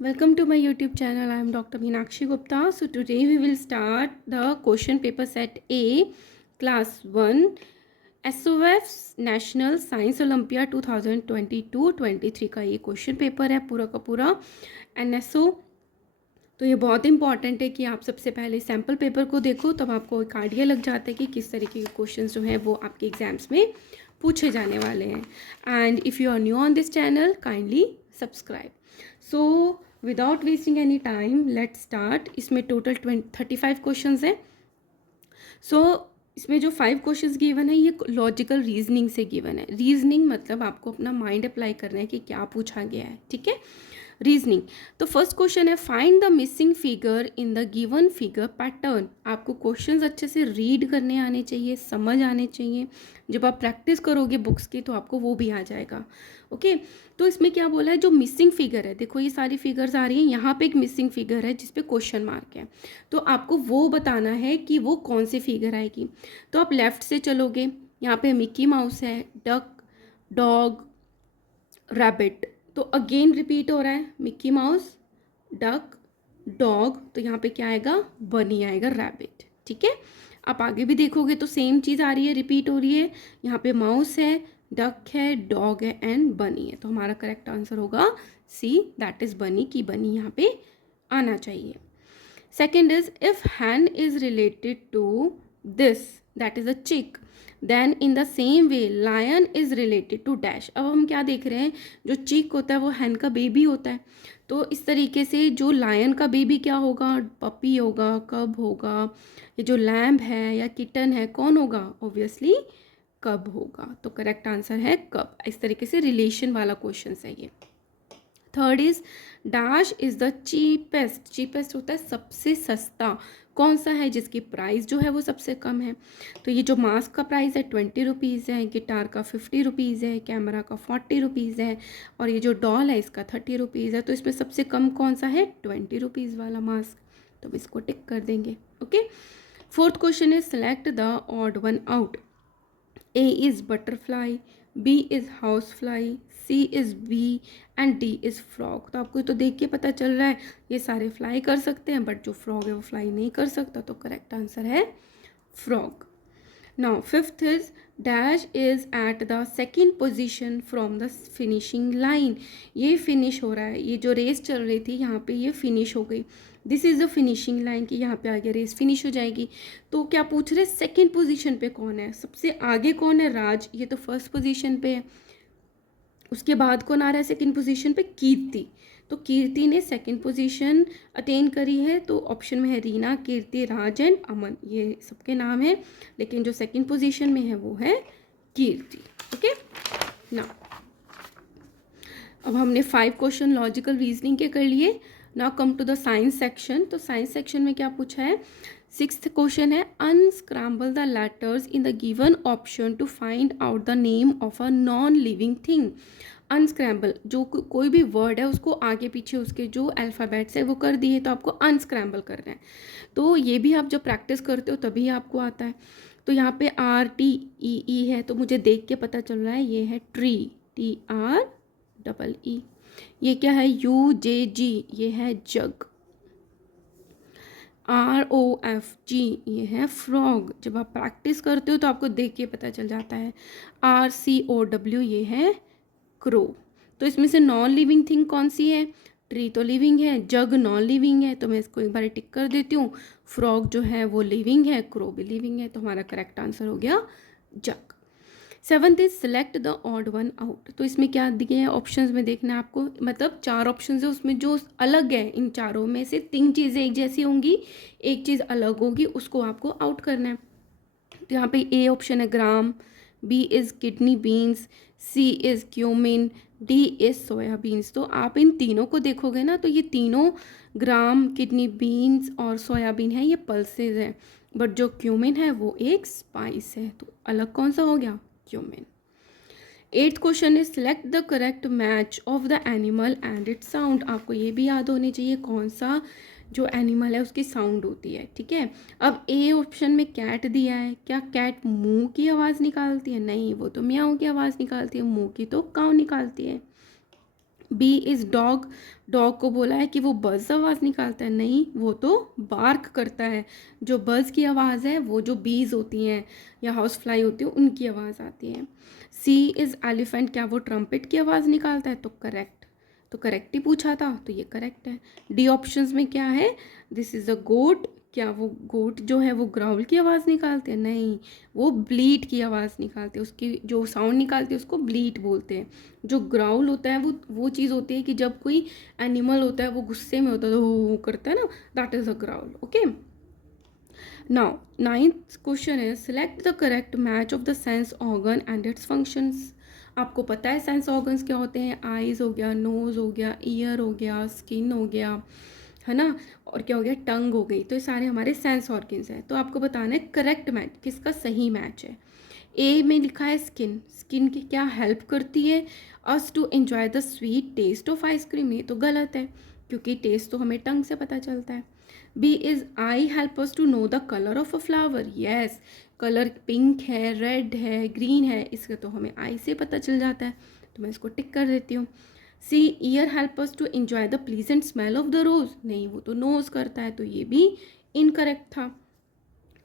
Welcome to my YouTube channel. I am Dr. Meenakshi Gupta. So today we will start the question paper set A, class 1, SOF's National Science Olympia 2022-23 का ये question paper है पूरा का पूरा NSO। तो ये बहुत important है कि आप सबसे पहले सैम्पल पेपर को देखो, तब आपको एक आइडिया लग जाता है कि किस तरीके के क्वेश्चन जो हैं वो आपके एग्जाम्स में पूछे जाने वाले हैं। And if you are new on this channel, kindly subscribe. So without wasting any time let's start. इसमें टोटल 35 क्वेश्चन हैं। सो इसमें जो 5 क्वेश्चंस गिवन है ये लॉजिकल रीजनिंग से गिवन है। रीजनिंग मतलब आपको अपना माइंड अप्लाई करना है कि क्या पूछा गया है, ठीक है। रीजनिंग, तो फर्स्ट क्वेश्चन है find the missing figure in the given figure pattern. आपको क्वेश्चंस अच्छे से रीड करने आने चाहिए, समझ आने चाहिए। जब आप प्रैक्टिस करोगे बुक्स की तो आपको वो भी आ जाएगा। ओके, तो इसमें क्या बोला है, जो मिसिंग फिगर है, देखो ये सारी फिगर्स आ रही हैं, यहाँ पे एक मिसिंग फिगर है जिस पे क्वेश्चन मार्क है, तो आपको वो बताना है कि वो कौन सी फिगर आएगी। तो आप लेफ्ट से चलोगे, यहाँ पे मिक्की माउस है, डक, डॉग, रैबिट, तो अगेन रिपीट हो रहा है, मिक्की माउस, डक, डॉग, तो यहाँ पे क्या आएगा, बनी आएगा, रैबिट, ठीक है। आप आगे भी देखोगे तो सेम चीज़ आ रही है, रिपीट हो रही है। यहाँ पे माउस है, डक है, डॉग है एंड बनी है, तो हमारा करेक्ट आंसर होगा सी, दैट इज बनी, की बनी यहाँ पे आना चाहिए। Second is if hen is related to this, that is a chick, then in the same way lion is related to dash। अब हम क्या देख रहे हैं, जो चिक होता है वो hen का बेबी होता है, तो इस तरीके से जो लायन का बेबी क्या होगा, पपी होगा, कब होगा। ये जो लैम्ब है या किटन है कौन होगा, ऑब्वियसली कब होगा, तो करेक्ट आंसर है कब। इस तरीके से रिलेशन वाला क्वेश्चन है ये। Third is dash is the cheapest. Cheapest होता है सबसे सस्ता, कौन सा है जिसकी प्राइस जो है वो सबसे कम है। तो ये जो मास्क का प्राइस है 20 रुपीज़ है, गिटार का 50 रुपीज़ है, कैमरा का 40 रुपीज़ है, और ये जो डॉल है इसका 30 रुपीज़ है। तो इसमें सबसे कम कौन सा है, 20 रुपीज़ वाला मास्क, तो अब इसको टिक कर देंगे। Okay, fourth question is select the odd one out. A is butterfly, B is housefly, C is bee and D is frog। तो आपको तो देख के पता चल रहा है ये सारे फ्लाई कर सकते हैं, बट जो फ्रॉग है वो फ्लाई नहीं कर सकता, तो करेक्ट आंसर है frog. Now fifth is dash is at the second position from the finishing line. ये फिनिश हो रहा है, ये जो रेस चल रही थी यहाँ पे ये फिनिश हो गई, this is the finishing line, कि यहाँ पे आगे रेस फिनिश हो जाएगी। तो क्या पूछ रहे, सेकेंड पोजीशन पे कौन है, सबसे आगे कौन है, राज, ये तो फर्स्ट पोजीशन पे है। उसके बाद कौन आ रहा है सेकेंड पोजीशन पे, कीर्ति, तो कीर्ति ने सेकेंड पोजीशन अटेन करी है। तो ऑप्शन में है रीना, कीर्ति, राज एंड अमन, ये सबके नाम है, लेकिन जो सेकेंड पोजीशन में है वो है कीर्ति। ओके, ना अब हमने 5 क्वेश्चन लॉजिकल रीजनिंग के कर लिए। Now come to the science section. तो साइंस सेक्शन में क्या पूछा है, 6th क्वेश्चन है unscramble the letters in the given option to find out the name of a non living thing. Unscramble, जो कोई भी वर्ड है उसको आगे पीछे उसके जो अल्फ़ाबेट्स है वो कर दिए, तो आपको अनस्क्रैम्बल करना है। तो ये भी आप जब प्रैक्टिस करते हो तभी आपको आता है। तो यहाँ पे RTEE है, तो मुझे देख के पता चल रहा है ये है ट्री, TREE। ये क्या है, UJG, ये है जग। ROFG, ये है फ्रॉग। जब आप प्रैक्टिस करते हो तो आपको देख के पता चल जाता है। RCOW, ये है क्रो। तो इसमें से नॉन लिविंग थिंग कौन सी है, ट्री तो लिविंग है, जग नॉन लिविंग है, तो मैं इसको एक बार टिक कर देती हूँ। फ्रॉग जो है वो लिविंग है, क्रो भी लिविंग है, तो हमारा करेक्ट आंसर हो गया जग। 7th is select the odd one out. तो इसमें क्या दिए हैं ऑप्शंस में, देखना है आपको, मतलब 4 ऑप्शंस है, उसमें जो अलग है इन चारों में से 3 चीज़ें एक जैसी होंगी, एक चीज़ अलग होगी, उसको आपको आउट करना है। तो यहाँ पे ए ऑप्शन है gram, B is kidney beans, C is cumin, D is soybeans. तो आप इन तीनों को देखोगे ना, तो ये तीनों ग्राम, किडनी बीन्स और सोयाबीन है, ये पल्सेज है, बट जो क्यूमिन है वो एक स्पाइस है, तो अलग कौन सा हो गया, cumin. 8th question is select the correct match of the animal and it's sound. आपको ये भी याद होनी चाहिए कौन सा जो एनिमल है उसकी साउंड होती है, ठीक है। अब ए ऑप्शन में कैट दिया है, क्या कैट मुंह की आवाज़ निकालती है, नहीं, वो तो म्याऊं की आवाज़ निकालती है, मुंह की तो काऊ निकालती है। बी इज़ डॉग, डॉग को बोला है कि वो बज़ आवाज़ निकालता है, नहीं वो तो बार्क करता है। जो बज़ की आवाज़ है वो जो बीज होती हैं या हाउस फ्लाई होती है उनकी आवाज़ आती है। सी इज़ एलिफेंट, क्या वो ट्रम्पेट की आवाज़ निकालता है, तो करेक्ट, तो करेक्ट ही पूछा था तो ये करेक्ट है। डी ऑप्शंस में क्या है, दिस इज़ अ गोट, क्या वो गोट जो है वो ग्राउल की आवाज़ निकालते हैं, नहीं वो ब्लीट की आवाज़ निकालते हैं, उसकी जो साउंड निकालते हैं उसको ब्लीट बोलते हैं। जो ग्राउल होता है वो चीज़ होती है कि जब कोई एनिमल होता है वो गुस्से में होता है तो वो करता है ना, that is a growl. Okay, now ninth question is select the correct match of the sense organ and it's functions. आपको पता है सेंस ऑर्गन्स क्या होते हैं, आईज हो गया, नोज हो गया, ईयर हो गया, स्किन हो गया, है ना, और क्या हो गया, टंग हो गई। तो ये सारे हमारे सेंस ऑर्गन्स हैं। तो आपको बताना है करेक्ट मैच, किसका सही मैच है। ए में लिखा है स्किन, स्किन की क्या हेल्प करती है, us to enjoy the sweet taste of ice cream, ये तो गलत है क्योंकि टेस्ट तो हमें टंग से पता चलता है। B is eye help us to know the colour of a flower, yes colour pink है, रेड है, ग्रीन है, इसका तो हमें आई से पता चल जाता है, तो मैं इसको टिक कर देती हूँ। C ear help us to enjoy the pleasant smell of the rose, नहीं वो तो नोज करता है, तो ये भी इनकरेक्ट था।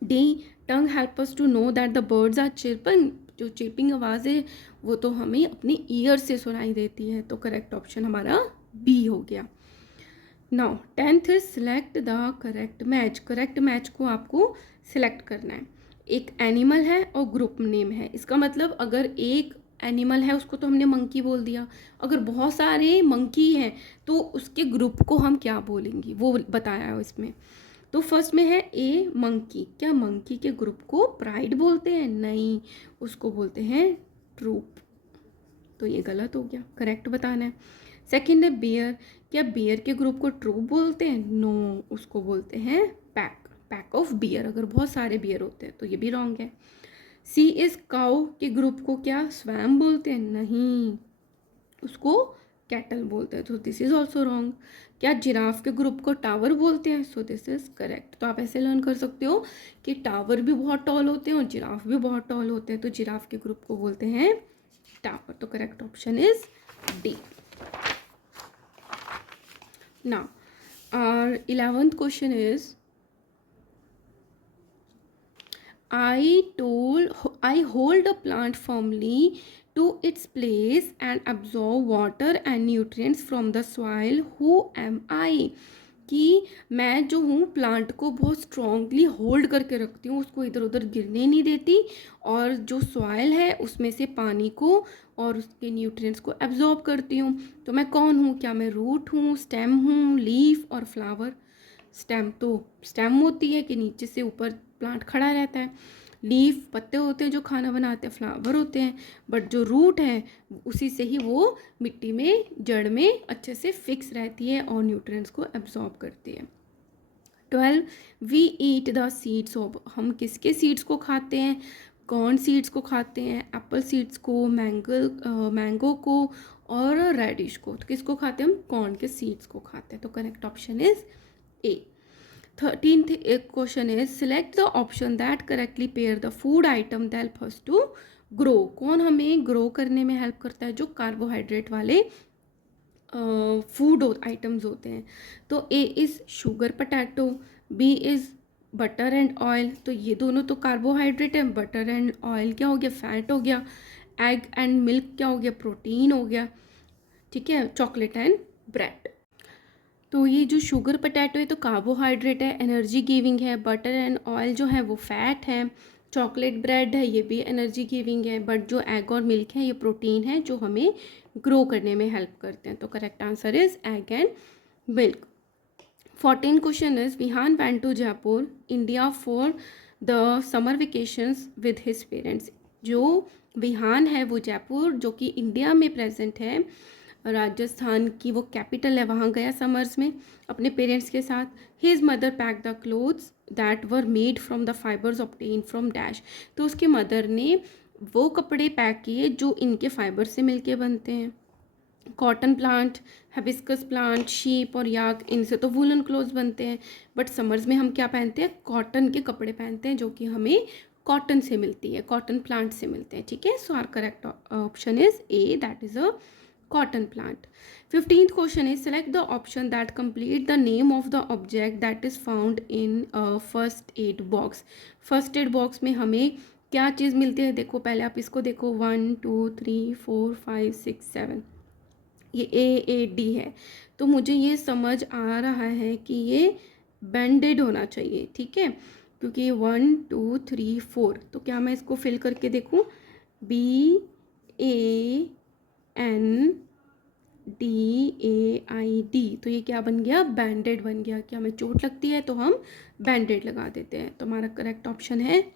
D tongue help us to know that the birds are chirping, जो चिरपिंग आवाज़ है वो तो हमें अपनी ईयर से सुनाई देती है, तो करेक्ट ऑप्शन हमारा बी हो गया। Now tenth is select the correct match, correct match को आपको सिलेक्ट करना है। एक एनिमल है और ग्रुप नेम है, इसका मतलब अगर एक एनिमल है उसको तो हमने मंकी बोल दिया, अगर बहुत सारे मंकी हैं तो उसके ग्रुप को हम क्या बोलेंगे वो बताया है इसमें। तो फर्स्ट में है ए मंकी, क्या मंकी के ग्रुप को प्राइड बोलते हैं, नहीं उसको बोलते हैं ट्रूप, तो ये गलत हो गया, करेक्ट बताना है। सेकंड है बियर, क्या बियर के ग्रुप को ट्रूप बोलते हैं, नो उसको बोलते हैं पैक, पैक ऑफ बियर, अगर बहुत सारे बियर होते हैं तो ये भी रॉन्ग है। सी इज काउ के ग्रुप को क्या स्वैम बोलते हैं, नहीं उसको कैटल बोलते हैं, तो दिस इज ऑल्सो रॉन्ग। क्या जिराफ के ग्रुप को टावर बोलते हैं, सो दिस इज करेक्ट। तो आप ऐसे लर्न कर सकते हो कि टावर भी बहुत टॉल होते हैं और जिराफ भी बहुत टॉल होते हैं, तो जिराफ के ग्रुप को बोलते हैं टावर, तो correct option is D. Now our 11th question is I hold a plant firmly to its place and absorb water and nutrients from the soil. Who am I? कि मैं जो हूँ plant को बहुत स्ट्रॉन्गली होल्ड करके रखती हूँ, उसको इधर उधर गिरने नहीं देती, और जो सॉइल है उसमें से पानी को और उसके न्यूट्रिएंट्स को एब्जॉर्ब करती हूँ। तो मैं कौन हूँ, क्या मैं रूट हूँ, स्टेम हूँ, लीफ और फ्लावर। स्टेम तो स्टेम होती है कि नीचे से ऊपर प्लांट खड़ा रहता है, लीफ पत्ते होते हैं जो खाना बनाते हैं, फ्लावर होते हैं, बट जो रूट है उसी से ही वो मिट्टी में जड़ में अच्छे से फिक्स रहती है और न्यूट्रिएंट्स को एब्जॉर्ब करती है। 12 we eat the seeds of, हम किसके सीड्स को खाते हैं, कॉर्न सीड्स को खाते हैं, एप्पल सीड्स को, मैंगो को और रेडिश को, तो किसको खाते हैं हम, कॉर्न के सीड्स को खाते हैं, तो correct option is A. 13th question is select the option that correctly pair the food item that help us to grow, कौन हमें ग्रो करने में हेल्प करता है, जो कार्बोहाइड्रेट वाले फूड आइटम्स होते हैं। तो A is sugar potato, B is butter and oil, तो ये दोनों तो कार्बोहाइड्रेट है, बटर एंड ऑयल क्या हो गया, फैट हो गया, एग एंड मिल्क क्या हो गया, प्रोटीन हो गया, ठीक है, चॉकलेट एंड ब्रेड। तो ये जो शुगर पटैटो है तो कार्बोहाइड्रेट है, एनर्जी गिविंग है, बटर एंड ऑयल जो है वो फैट है, चॉकलेट ब्रेड है ये भी एनर्जी गिविंग है, बट जो एग और मिल्क है ये प्रोटीन है जो हमें ग्रो करने में हेल्प करते हैं, तो correct answer is egg and milk. 14 question is Vihan went to Jaipur India for the summer vacations with his parents, जो विहान है वो जयपुर जो कि इंडिया में प्रेजेंट है, राजस्थान की वो कैपिटल है, वहाँ गया समर्स में अपने पेरेंट्स के साथ। His mother pack the clothes that were made from the fibres obtain from dash, तो उसके मदर ने वो कपड़े पैक किए जो इनके फाइबर से मिलके बनते हैं, cotton plant, hibiscus plant, sheep और याक, इनसे तो वूलन क्लोथ्स बनते हैं, बट समर्स में हम क्या पहनते हैं, कॉटन के कपड़े पहनते हैं जो कि हमें कॉटन से मिलती है, कॉटन प्लांट से मिलते हैं, ठीक है। So our correct option is A, that is a cotton plant. 15th question is select the option that complete the name of the object that is found in a first aid box. First aid box में हमें क्या चीज़ मिलती है? देखो पहले आप इसको देखो, 1 2 3 4 5 6 7, ये AAD है, तो मुझे ये समझ आ रहा है कि ये बैंडेड होना चाहिए, ठीक है, क्योंकि 1 2 3 4, तो क्या मैं इसको फिल करके देखूं? BANDAID, तो ये क्या बन गया? बैंडेड बन गया। क्या हमें चोट लगती है तो हम बैंडेड लगा देते हैं, तो हमारा करेक्ट ऑप्शन है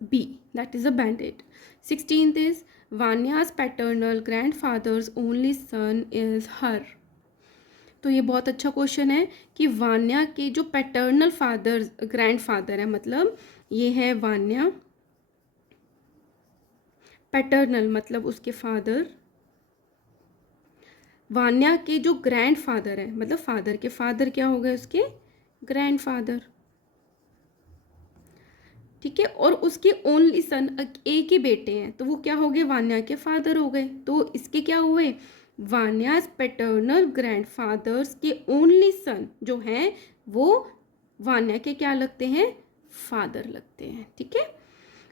B, that is a band-aid. 16th is Vanya's paternal grandfather's only son is her. तो ये बहुत अच्छा क्वेश्चन है कि वान्या के जो पैटर्नल फादर ग्रैंडफादर है, मतलब ये है वान्या, पैटर्नल मतलब उसके फादर, वान्या के जो ग्रैंडफादर है मतलब फादर के फादर क्या हो गए? उसके ग्रैंडफादर, ठीक है, और उसके ओनली सन, एक ही बेटे हैं, तो वो क्या हो गए? वान्या के फादर हो गए। तो इसके क्या हुए? वान्यास पैटर्नल ग्रैंडफादर्स के ओनली सन जो हैं वो वान्या के क्या लगते हैं? फादर लगते हैं, ठीक है।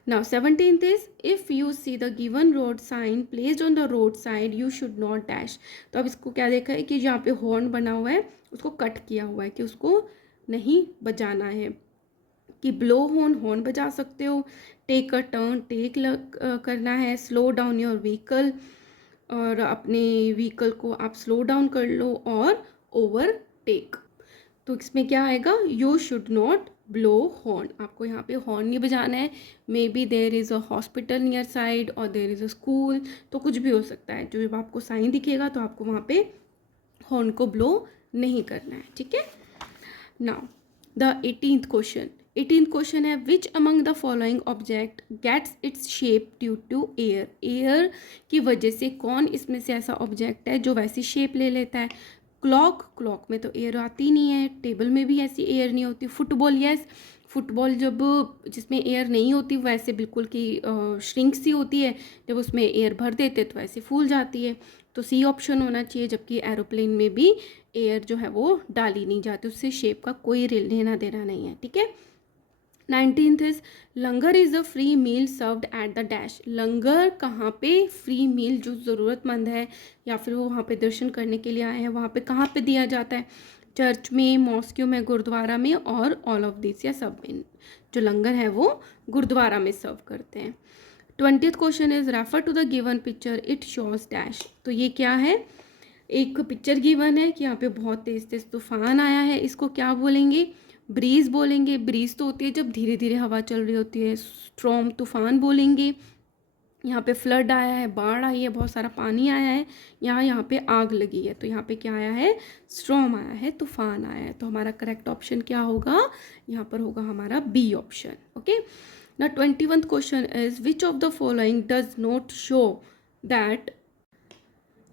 Now 17th is if you see the given road sign placed on the road side you should not dash. तो अब इसको क्या देखा है कि जहाँ पे हॉर्न बना हुआ है उसको कट किया हुआ है कि उसको नहीं बजाना है, कि ब्लो हॉर्न, हॉर्न बजा सकते हो, टेक अ टर्न, टेक करना है, स्लो डाउन योर व्हीकल, और अपने व्हीकल को आप स्लो डाउन कर लो, और ओवरटेक। तो इसमें क्या आएगा? You should not blow horn, आपको यहाँ पे हॉर्न नहीं बजाना है। May be there is a hospital near side और देर इज़ अ स्कूल, तो कुछ भी हो सकता है, जो जब आपको साइन दिखेगा तो आपको वहाँ पे हॉर्न को ब्लो नहीं करना है, ठीक है। Now the 18th question, 18th question है which among the following object gets its shape due to air. Air की वजह से कौन इसमें से ऐसा ऑब्जेक्ट है जो वैसी शेप ले लेता है? क्लॉक, क्लॉक में तो एयर आती नहीं है, टेबल में भी ऐसी एयर नहीं होती। फुटबॉल, यस, फुटबॉल जब जिसमें एयर नहीं होती वैसे बिल्कुल की श्रिंक सी होती है, जब उसमें एयर भर देते तो ऐसे फूल जाती है, तो सी ऑप्शन होना चाहिए। जबकि एरोप्लेन में भी एयर जो है वो डाली नहीं जाती, उससे शेप का कोई लेना देना नहीं है, ठीक है। 19th is langar is a free meal served at the dash. Langar कहाँ पे? फ्री मील जो ज़रूरतमंद है या फिर वो वहाँ पे दर्शन करने के लिए आए हैं वहाँ पे कहाँ पे दिया जाता है? चर्च में, मॉस्क्यू में, गुरुद्वारा में, और ऑल ऑफ दिस या सब में। जो लंगर है वो गुरुद्वारा में सर्व करते हैं। 20th question is refer to the given picture it shows dash. तो ये क्या है? एक पिक्चर गिवन है कि यहाँ पे बहुत तेज तेज तूफान आया है, इसको क्या बोलेंगे? ब्रीज बोलेंगे। ब्रीज तो होती है जब धीरे धीरे हवा चल रही होती है। स्ट्रॉम, तूफान बोलेंगे। यहाँ पे फ्लड आया है, बाढ़ आई है, बहुत सारा पानी आया है, यहाँ पे आग लगी है, तो यहाँ पे क्या आया है? स्ट्रॉम आया है, तूफान आया है। तो हमारा करेक्ट ऑप्शन क्या होगा? यहाँ पर होगा हमारा बी ऑप्शन, ओके। ना 21th question is which of the following does not show that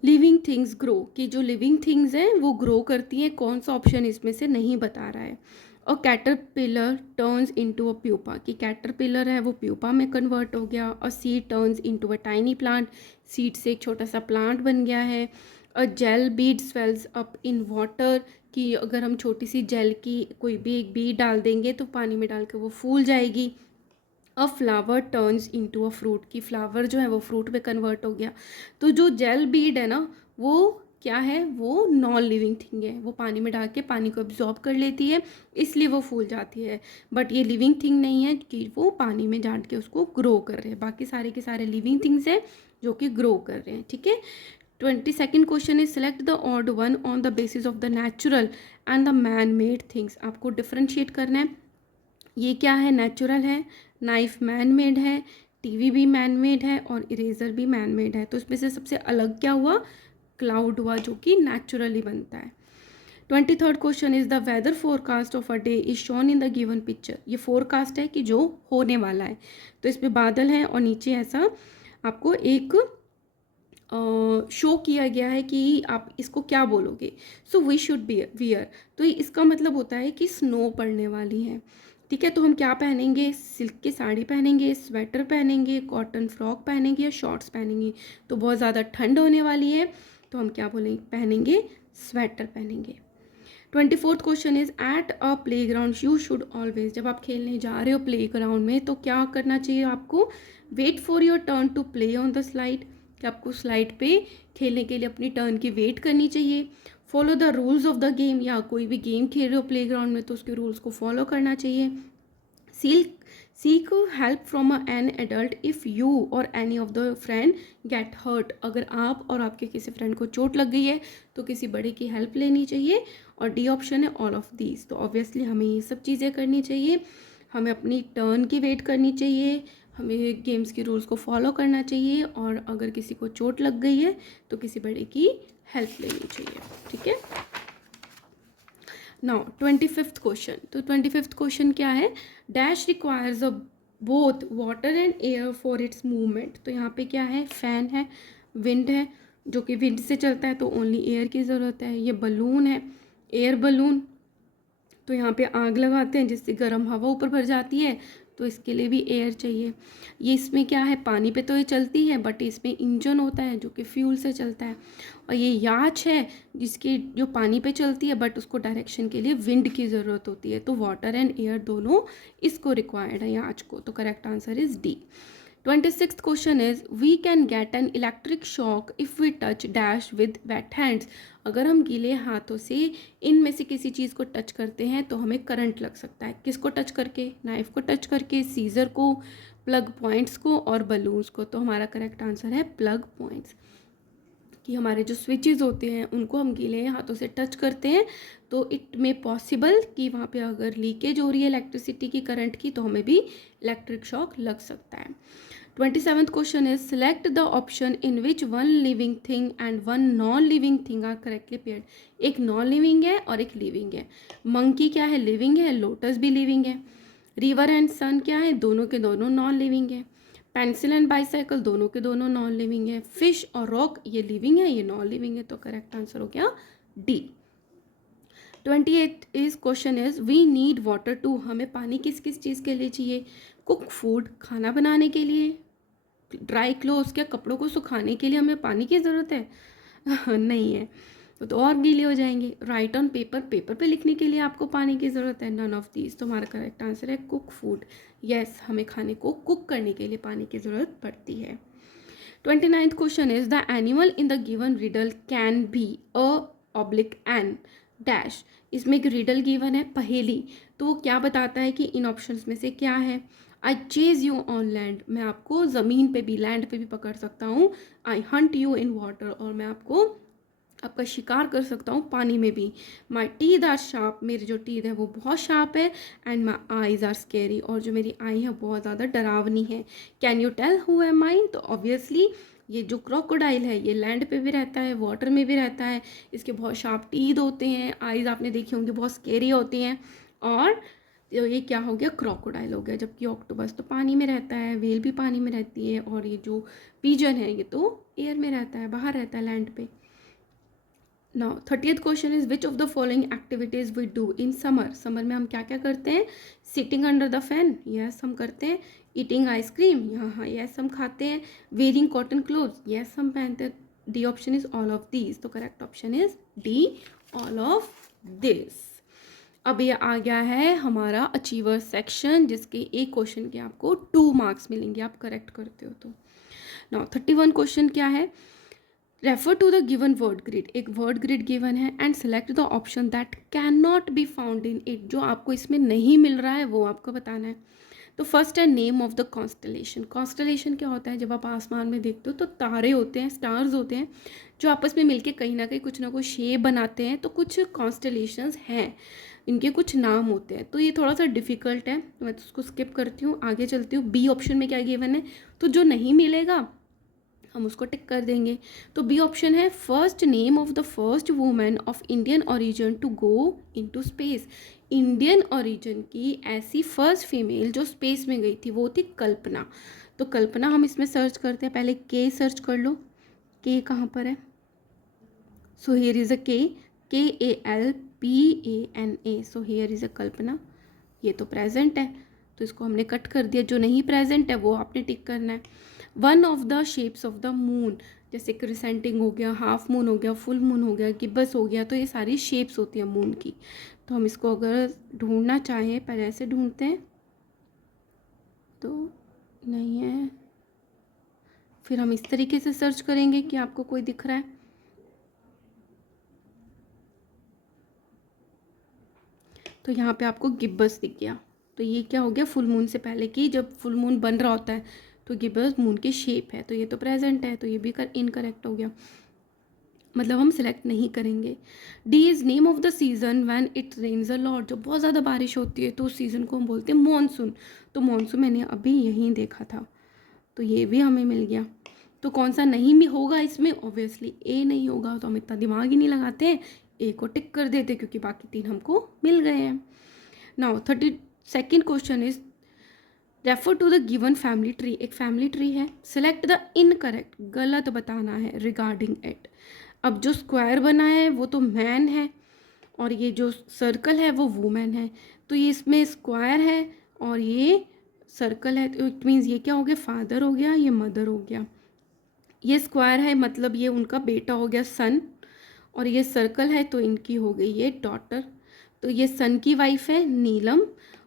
living things grow, कि जो लिविंग थिंग्स हैं वो ग्रो करती हैं, कौन सा ऑप्शन इसमें से नहीं बता रहा है? और caterpillar turns into a pupa, कि कैटरपिलर है वो प्यूपा में कन्वर्ट हो गया। और seed turns into a tiny plant, seed से एक छोटा सा प्लांट बन गया है। A gel bead swells up in water, कि अगर हम छोटी सी जेल की कोई भी एक बीड डाल देंगे तो पानी में डाल के वो फूल जाएगी। अ flower turns into a fruit, की फ्लावर जो है वो फ्रूट में कन्वर्ट हो गया। तो जो जेल बीड है ना वो क्या है? वो नॉन लिविंग थिंग है, वो पानी में डाल के पानी को एब्जॉर्ब कर लेती है, इसलिए वो फूल जाती है। बट ये लिविंग थिंग नहीं है कि वो पानी में डाल के उसको ग्रो कर रहे हैं। बाकी सारे के सारे लिविंग थिंग्स हैं जो कि ग्रो कर रहे हैं, ठीक है। 22nd question is select the odd one on the basis of the natural and the man made things. आपको डिफ्रेंशिएट करना है, ये क्या है? नेचुरल है, नाइफ मैन मेड है, टीवी भी मैन मेड है, और इरेजर भी मैन मेड है। तो इसमें से सबसे अलग क्या हुआ? क्लाउड हुआ, जो कि नेचुरली बनता है। 23rd question is the weather forecast of a day is shown in the given picture. ये फोरकास्ट है कि जो होने वाला है, तो इसमें बादल है और नीचे ऐसा आपको एक शो किया गया है कि आप इसको क्या बोलोगे? So we should beware, तो इसका मतलब होता है कि स्नो पड़ने वाली है, ठीक है। तो हम क्या पहनेंगे? सिल्क की साड़ी पहनेंगे, स्वेटर पहनेंगे, कॉटन फ्रॉक पहनेंगे या शॉर्ट्स पहनेंगे? तो बहुत ज़्यादा ठंड होने वाली है, तो हम क्या बोलेंगे, पहनेंगे, स्वेटर पहनेंगे। 24th question is at a play ground you should always, जब आप खेलने जा रहे हो प्ले ग्राउंड में तो क्या करना चाहिए आपको, wait for your turn to play on the slide, कि आपको स्लाइड पे खेलने के लिए अपनी टर्न की वेट करनी चाहिए। Follow the rules of the game, या कोई भी गेम खेल रहे हो प्ले ग्राउंड में तो उसके रूल्स को फॉलो करना चाहिए। Seek help from an adult if you or any of the friend get hurt, अगर आप और आपके किसी फ्रेंड को चोट लग गई है तो किसी बड़े की हेल्प लेनी चाहिए। और डी ऑप्शन है ऑल ऑफ दीज, तो ऑब्वियसली हमें ये सब चीज़ें करनी चाहिए, हमें अपनी टर्न की वेट करनी चाहिए, हमें गेम्स के रूल्स को फॉलो करना चाहिए, और अगर किसी को चोट लग गई है तो किसी बड़े की हेल्प लेनी चाहिए। ठीक है। नाउ 25th क्वेश्चन, तो 25th क्वेश्चन क्या है, dash requires a both water and air for its movement, तो यहाँ पे क्या है, फैन है, विंड है, जो कि विंड से चलता है तो ओनली एयर की ज़रूरत है। ये बलून है, एयर बलून, तो यहाँ पे आग लगाते हैं जिससे गर्म हवा ऊपर भर जाती है, तो इसके लिए भी एयर चाहिए। ये इसमें क्या है, पानी पे तो ये चलती है बट इसमें इंजन होता है जो कि फ्यूल से चलता है। और ये याच है जिसकी जो पानी पे चलती है बट उसको डायरेक्शन के लिए विंड की ज़रूरत होती है, तो वाटर एंड एयर दोनों इसको रिक्वायर्ड है याच को, तो correct answer is D. 26th question is we can get an electric shock if we touch dash with wet hands, अगर हम गीले हाथों से इनमें से किसी चीज़ को टच करते हैं तो हमें करंट लग सकता है। किसको टच करके, नाइफ को टच करके, सीजर को, प्लग पॉइंट्स को और बलून्स को, तो हमारा करेक्ट आंसर है प्लग पॉइंट्स, कि हमारे जो स्विचेस होते हैं उनको हम गीले हाथों से टच करते हैं तो इट मे पॉसिबल कि वहाँ पे अगर लीकेज हो रही है इलेक्ट्रिसिटी की, करंट की, तो हमें भी इलेक्ट्रिक शॉक लग सकता है। 27th question is select the option in which one living thing and one non living thing are correctly paired, एक नॉन लिविंग है और एक लिविंग है। मंकी क्या है, लिविंग है, लोटस भी लिविंग है। रिवर एंड सन क्या है, दोनों के दोनों नॉन लिविंग है। पेंसिल एंड बाइसाइकिल दोनों के दोनों नॉन लिविंग है। फिश और रॉक ये लिविंग है, ये नॉन लिविंग है, तो करेक्ट आंसर हो गया D. 28 is question is we need water to, हमें पानी किस किस चीज़ के लिए चाहिए, कुक फूड खाना बनाने के लिए, ड्राई क्लोथ्स क्या कपड़ों को सुखाने के लिए हमें पानी की ज़रूरत है नहीं है, तो और गीले हो जाएंगे। राइट ऑन पेपर, पेपर पे लिखने के लिए आपको पानी की ज़रूरत है, नन ऑफ दीज, तो हमारा करेक्ट आंसर है कुक फूड। यस, हमें खाने को कुक करने के लिए पानी की ज़रूरत पड़ती है। 29th question is the animal in the given riddle can be a oblique an dash, इसमें एक रिडल गिवन है, पहेली, तो वो क्या बताता है कि इन ऑप्शंस में से क्या है। आई चेज यू ऑन लैंड, मैं आपको ज़मीन पे भी, लैंड पे भी पकड़ सकता हूँ। आई हंट यू इन वाटर, और मैं आपका शिकार कर सकता हूँ पानी में भी। माई टीथ आर शार्प, मेरी जो टीथ है वो बहुत शार्प है। And my eyes are scary, और जो मेरी आई है बहुत ज़्यादा डरावनी है। Can you tell who am I, तो ऑब्वियसली ये जो क्रोकोडाइल है ये लैंड पे भी रहता है, वाटर में भी रहता है, इसके बहुत शार्प टीथ होते हैं, आईज आपने देखी होंगी बहुत स्केरी होती हैं, और तो ये क्या हो गया, क्रोकोडाइल हो गया। जबकि ऑक्टोपस तो पानी में रहता है, व्हेल भी पानी में रहती है, और ये जो पिजन है ये तो एयर में रहता है, बाहर रहता है लैंड पे। Now 30th question is which of the following activities we do in summer, summer में हम क्या क्या करते हैं, sitting under the fan, yes हम करते हैं। ईटिंग आइसक्रीम, यहाँ यस हम खाते हैं। वेयरिंग कॉटन क्लोथ, यस हम पहनते हैं। D option is all of these, तो correct option is D, all of this. अब ये आ गया है हमारा अचीवर सेक्शन, जिसके एक क्वेश्चन के आपको 2 मार्क्स मिलेंगे, आप करेक्ट करते हो तो। नाउ 31 क्वेश्चन क्या है, refer to the given word grid, एक वर्ड ग्रिड गिवन है and select the option that can not be found in it, जो आपको इसमें नहीं मिल रहा है वो आपको बताना है। तो फर्स्ट है name of the constellation, constellation क्या होता है, जब आप आसमान में देखते हो तो तारे होते हैं, स्टार्स होते हैं, जो आपस में मिलके कहीं ना कहीं कुछ ना कुछ शेप बनाते हैं, तो कुछ कॉन्स्टलेशंस हैं, इनके कुछ नाम होते हैं, तो ये थोड़ा सा डिफिकल्ट है, मैं तो उसको स्किप करती हूँ, आगे चलती हूँ। बी ऑप्शन में क्या गिवन है, तो जो नहीं मिलेगा हम उसको टिक कर देंगे। तो बी ऑप्शन है first name of the first women of Indian origin to go into space, Indian origin की ऐसी फर्स्ट फीमेल जो स्पेस में गई थी वो थी कल्पना। तो कल्पना हम इसमें सर्च करते हैं, पहले के सर्च कर लो, के कहाँ पर है, so here is a KALPANA, so here is a Kalpana, ये तो प्रेजेंट है तो इसको हमने कट कर दिया, जो नहीं प्रेजेंट है वो आपने टिक करना है। One of the shapes of the moon, जैसे क्रिसेंटिंग हो गया, हाफ मून हो गया, फुल मून हो गया, गिब्बस हो गया, तो ये सारी शेप्स होती हैं मून की। तो हम इसको अगर ढूंढना चाहें, पहले ऐसे ढूंढते हैं तो नहीं है, फिर हम इस तरीके से सर्च करेंगे कि आपको कोई दिख रहा है। तो यहाँ पे आपको गिब्बस दिख गया। तो ये क्या हो गया, फुल मून से पहले की, जब फुल मून बन रहा होता है तो गिब्बस मून की शेप है, तो ये तो प्रेजेंट है, तो ये भी इनकरेक्ट हो गया, मतलब हम सिलेक्ट नहीं करेंगे। D is name of the season when it rains a lot, जब बहुत ज़्यादा बारिश होती है तो उस सीज़न को हम बोलते हैं मॉनसून। तो मॉनसून मैंने अभी यहीं देखा था, तो ये भी हमें मिल गया। तो कौन सा नहीं भी होगा इसमें, ऑब्वियसली ए नहीं होगा, तो हम इतना दिमाग ही नहीं लगाते हैं, ए को टिक कर देते क्योंकि बाकी 3 हमको मिल गए हैं। Now 32nd question is refer to the given family tree. एक फैमिली ट्री है, सिलेक्ट द इनकरेक्ट, गलत बताना है रिगार्डिंग इट। अब जो स्क्वायर बना है वो तो मैन है, और ये जो सर्कल है वो वुमेन है, तो ये इसमें स्क्वायर है और ये सर्कल है, तो इट मीन्स ये क्या हो गया, फादर हो गया, ये मदर हो गया। ये स्क्वायर है मतलब ये उनका बेटा हो गया सन, और ये सर्कल है तो इनकी हो गई ये डॉटर। तो ये सन की वाइफ है नीलम,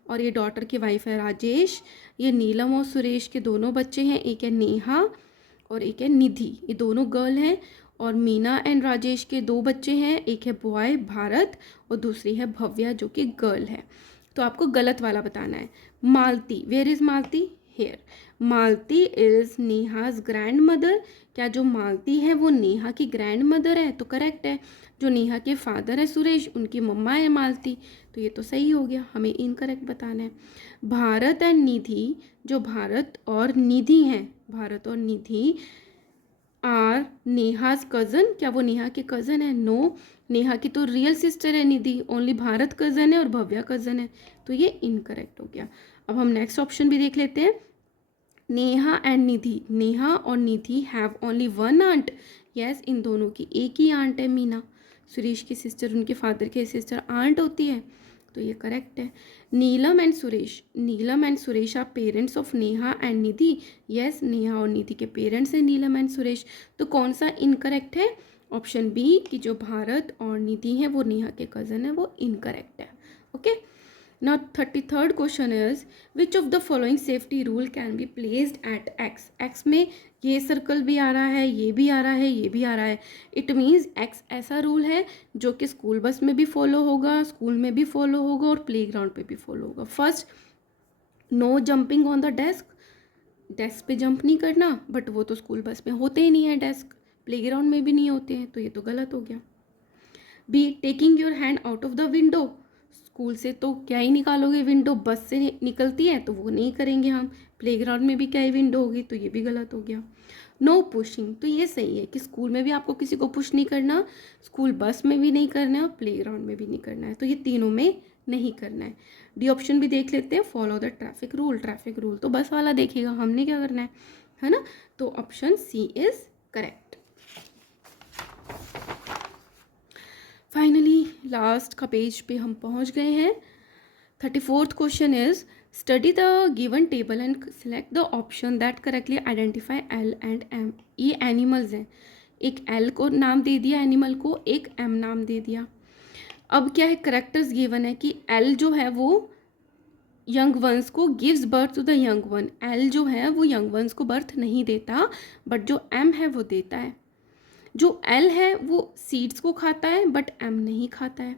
और ये डॉटर की वाइफ है राजेश। ये नीलम और सुरेश के दोनों बच्चे हैं, एक है नेहा और एक है निधि, ये दोनों गर्ल हैं। और मीना एंड राजेश के 2 बच्चे हैं, एक है बॉय भारत और दूसरी है भव्या जो कि गर्ल है। तो आपको गलत वाला बताना है। Malti, where is Malti, here. Malti is Neha's grandmother, क्या जो मालती है वो नेहा की ग्रैंड मदर है, तो करेक्ट है। जो नेहा के फादर है सुरेश, उनकी मम्मा है मालती, तो ये तो सही हो गया, हमें इनकरेक्ट बताना है। भारत एंड निधि, जो भारत और निधि हैं, भारत और निधि आर नेहाज कज़न, क्या वो नेहा के कज़न है, नो, नेहा की तो रियल सिस्टर है निधि, ओनली भारत कज़न है और भव्या कज़न है, तो ये इनकरेक्ट हो गया। अब हम नेक्स्ट ऑप्शन भी देख लेते हैं। नेहा एंड निधि, नेहा और Nidhi have only one aunt, yes, इन दोनों की एक ही आंट है मीना, सुरेश की सिस्टर, उनके फादर की सिस्टर आंट होती है, तो ये करेक्ट है। Neelam and Suresh, Neelam and Suresh are parents of Neha and Nidhi, yes, Neha और निधि के पेरेंट्स हैं नीलम एंड सुरेश, तो कौन सा इनकरेक्ट है, ऑप्शन बी कि जो भारत और निधि हैं वो नेहा के कज़न है, वो इनकरेक्ट है। Okay, now 33rd question is which of the following safety rule can be placed at x, x में ये सर्कल भी आ रहा है, ये भी आ रहा है, ये भी आ रहा है, इट मीन्स x ऐसा रूल है जो कि स्कूल बस में भी फॉलो होगा, स्कूल में भी फॉलो होगा और प्लेग्राउंड पे भी फॉलो होगा। First, no jumping on the desk, desk पे जंप नहीं करना, बट वो तो स्कूल बस में होते ही नहीं है डेस्क, प्लेग्राउंड में भी नहीं होते हैं, तो ये तो गलत हो गया। B, taking your hand out of the window, school से तो क्या ही निकालोगे विंडो, बस से निकलती है तो वो नहीं करेंगे हम, प्लेग्राउंड में भी क्या ही विंडो होगी, तो ये भी गलत हो गया। नो पुशिंग, तो ये सही है कि स्कूल में भी आपको किसी को पुश नहीं करना, स्कूल बस में भी नहीं करना है और प्लेग्राउंड में भी नहीं करना है, तो ये तीनों में नहीं करना है। डी ऑप्शन भी देख लेते हैं, follow the traffic rule, traffic rule तो बस वाला देखेगा, हमने क्या करना है ना, तो option C is correct. Finally last का पेज पे हम पहुंच गए हैं। 34th question is study the given table and select the option that correctly identify L and M. ये एनिमल्स हैं, एक एल को नाम दे दिया एनिमल को, एक एम नाम दे दिया। अब क्या है, करेक्टर्स गिवन है कि एल जो है वो यंग वंस को gives birth to the young one, L जो है वो यंग वंस को बर्थ नहीं देता, बट जो एम है वो देता है। जो एल है वो सीड्स को खाता है बट एम नहीं खाता है।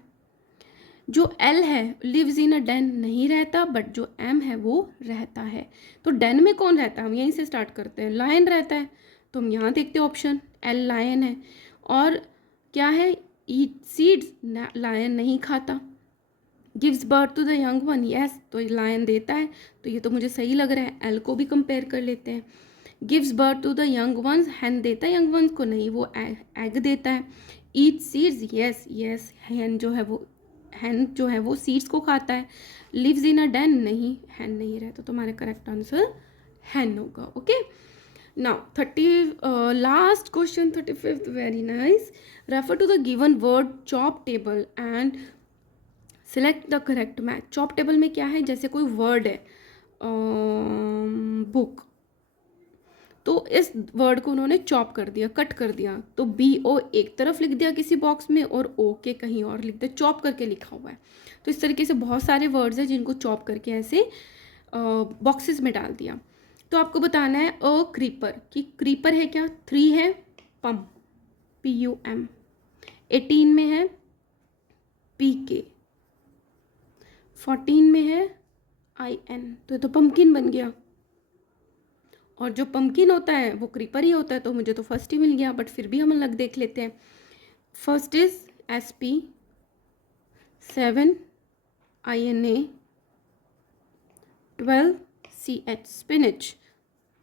जो एल है लिव्स इन अ डेन, नहीं रहता, बट जो एम है वो रहता है। तो डेन में कौन रहता है, हम यहीं से स्टार्ट करते हैं, लायन रहता है, तो हम यहाँ देखते हैं ऑप्शन एल लायन है। और क्या है, ईट सीड्स, लायन नहीं खाता। Gives birth to the young one, yes, तो लायन देता है, तो ये तो मुझे सही लग रहा है, एल को भी कंपेयर कर लेते हैं। Gives birth to the young ones, हैन देता है यंग वंस को, नहीं, वो एग देता है। ईट सीड्स, यस यस, हैन जो है वो सीड्स को खाता है। लिव्स इन अ डेन, नहीं, हैन नहीं रहता, तो तुम्हारा करेक्ट आंसर हैन होगा। Okay, now last question 35th, very nice. Refer to the given word chop table and select the correct match. Chop table में क्या है, जैसे कोई वर्ड है, बुक, तो इस वर्ड को उन्होंने चॉप कर दिया, कट कर दिया, तो BO एक तरफ लिख दिया किसी बॉक्स में और O के कहीं और लिख दिया, चॉप करके लिखा हुआ है। तो इस तरीके से बहुत सारे वर्ड्स हैं जिनको चॉप करके ऐसे बॉक्सेस में डाल दिया। तो आपको बताना है अ क्रीपर, कि क्रीपर है क्या, 3 है पम, PUM, 18 में है PK, 14 में है IN, तो ये तो पम्पकिन बन गया। और जो पम्पकिन होता है वो क्रीपर ही होता है, तो मुझे तो फर्स्ट ही मिल गया, बट फिर भी हम अलग देख लेते हैं। First is SP, 7 INA, 12 CH, spinach.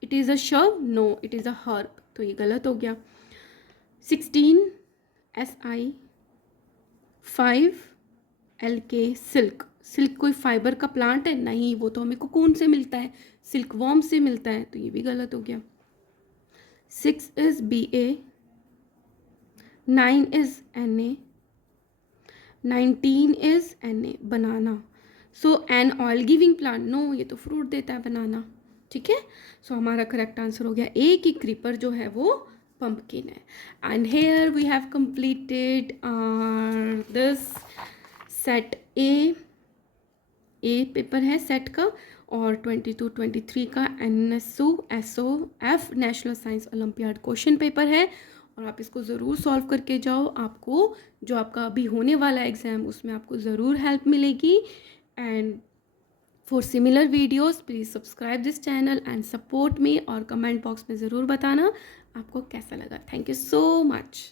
It is a shrub, no it is a herb, तो ये गलत हो गया। 16 SI, 5 LK, सिल्क। सिल्क कोई फाइबर का प्लांट है? नहीं, वो तो हमें कोकून से मिलता है, सिल्क वॉर्म से मिलता है, तो ये भी गलत हो गया। 6 is BA, 9 is NA, 19 is NA, banana. So an oil giving plant, no ये तो फ्रूट देता है बनाना, ठीक है। सो हमारा करेक्ट आंसर हो गया ए कि क्रीपर जो है वो पंपकिन है। And here we have completed this set A paper है सेट का, और 22-23 का NSO National Science Olympiad question paper है, और आप इसको ज़रूर सॉल्व करके जाओ। आपको जो आपका अभी होने वाला एग्ज़ाम उसमें आपको ज़रूर हेल्प मिलेगी। And for similar videos please subscribe this channel and support me, और कमेंट बॉक्स में ज़रूर बताना आपको कैसा लगा। Thank you so much.